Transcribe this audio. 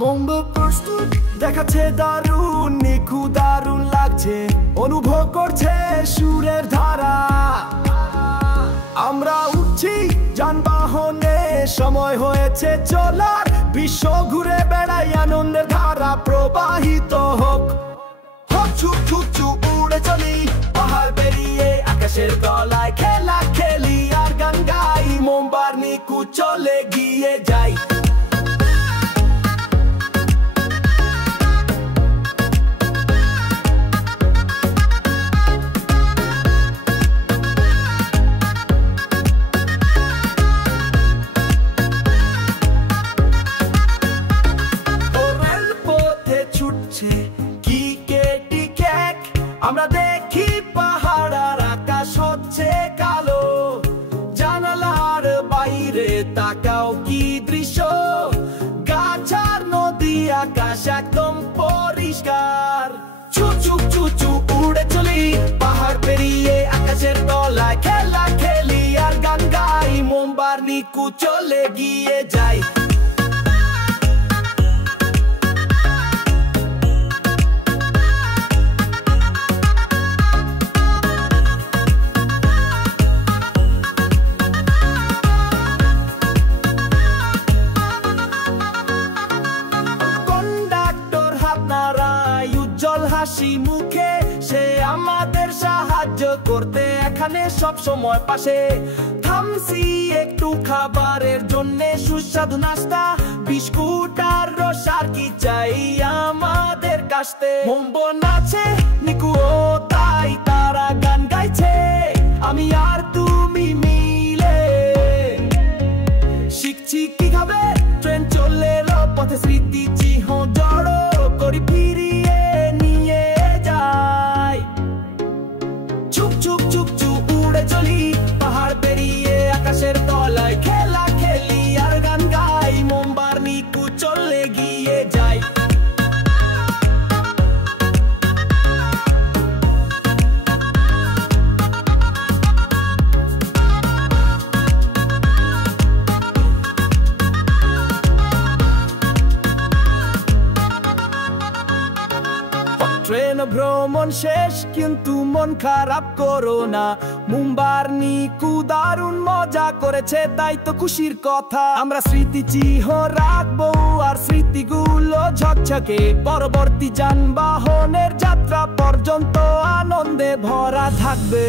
মঙ্গল প্রস্তুত দেখাচ্ছে দারুণ, নিখু দারুণ লাগছে, অনুভব করছে সুরের ধারা। আমরা উঠছি যানবাহনে, সময় হয়েছে চলার, বিশ্ব ঘুরে বেড়াই, আনন্দের ধারা প্রবাহিত হোক। ছুক ছুক ছুক উড়ে চলি, পাহাড় পেরিয়ে আকাশের তলায় খেলা খেলি আর গান গাই, মোমবার নিকু চলে গিয়ে যাই। আমরা দেখি পাহাড় আর আকাশ হচ্ছে কালো, জানালার বাইরে তাকাও কি দৃশ্য, গাছ আর নদী আকাশ একদম পরিষ্কার। চুপ চুপ চুপ চুপ উড়ে চলি, পাহাড় পেরিয়ে আকাশের তলায় খেলা খেলি আর গান গাই, মোমবার নিকু চলে গিয়ে যাই। হাসি মুখে সে আমাদের সাহায্য করতে এখানে সব সময় পাশে। থামছি একটু খাবারের জন্যে, সুস্বাদু নাস্তা, বিস্কুট আর রস, আর কি চাই আমাদের কাছতে। মোমবো নাচে, নিকুও তাই, তারা গান গাইছে, আমি আর তুমি মিলে শিখছি কিভাবে ট্রেন চলে এলো পথে, স্মৃতি চিহ্ন জড়ো করি ফিরিয়ে নিয়ে যাই। চুপ চুপ চুপ চুপ উড়ে চলি, পাহাড় পেরিয়ে আকাশের তলায় খেলা খেলি আর গান গাই, মোমবার নিকু চলে গিয়ে যাই। ট্রেন ভ্রমণ শেষ কিন্তু মন খারাপ করো না, মোমবার নিকু দারুণ মজা করেছে, তাই তো খুশির কথা। আমরা স্মৃতি চিহ্ন রাখবো আর স্মৃতিগুলো ঝকঝকে, পরবর্তী যানবাহনের যাত্রা পর্যন্ত আনন্দে ভরা থাকবে।